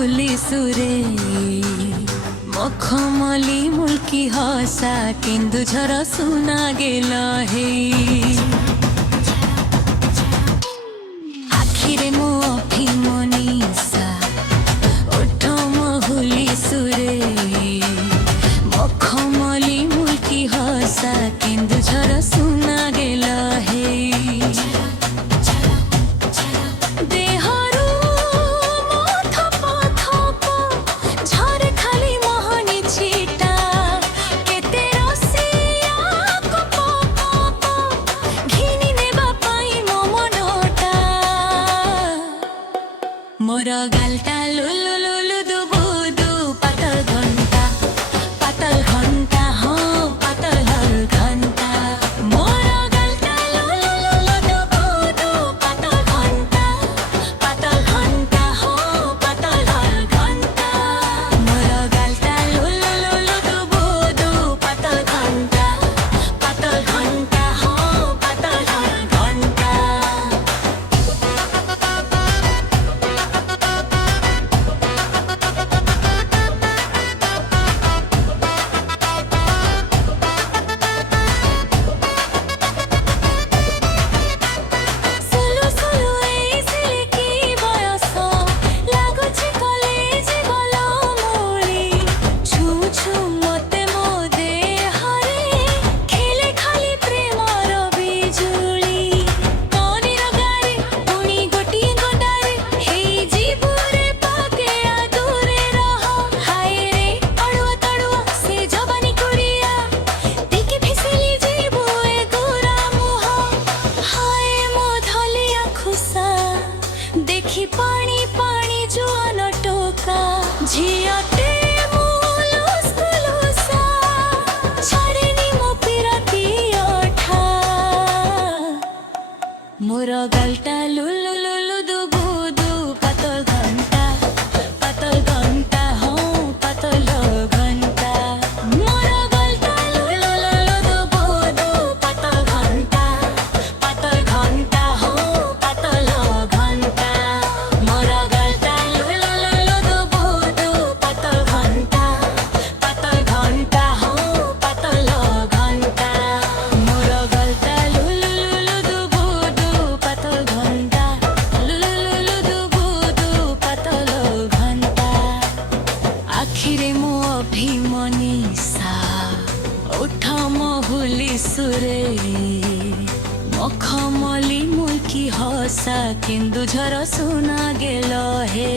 মহুলি সুরে মখমলি মুলকি হসা কেন্দুঝর শুনা গেল হে আখিরে মো অভিমনিসা ওঠ মহুলি সুরে মখমলি মুলকি হসা কেন্দুঝর শুনা গেল হে मोर गालटा लुलु लुलु दुबु दु पातल घंटा हो पातल घंटा मोर गालटा लुलु लुलु दुबु दु पातल घंटा हो पातल घंटा मोर गालटा लुलु लुलु दुबु दु पातल घंटा हो पातल घंटा देखी पानी पानी जुआन टोका झियाते मुलुसा छाड़ेनी मो पिराती ओठा मोर गालटा लुलु लुलु दुबु दु पातल घंटा हो पातल घंटा मोर गालटा लुलु लुलु दुबु दु पातल घंटा हो पातल घंटा मोर गालटा लुलु लुलु दुबु दु पातल घंटा हो पातल घंटा मोर गालटा लुलु लुलु दुबु दु पातल घंटा लुलु लुलु दुबु दु पातल घंटा आखिरे मो अभिमनिसा उठ महुली सुरे मखमली मुलकी हसा केन्दुझर सुना गेल हे।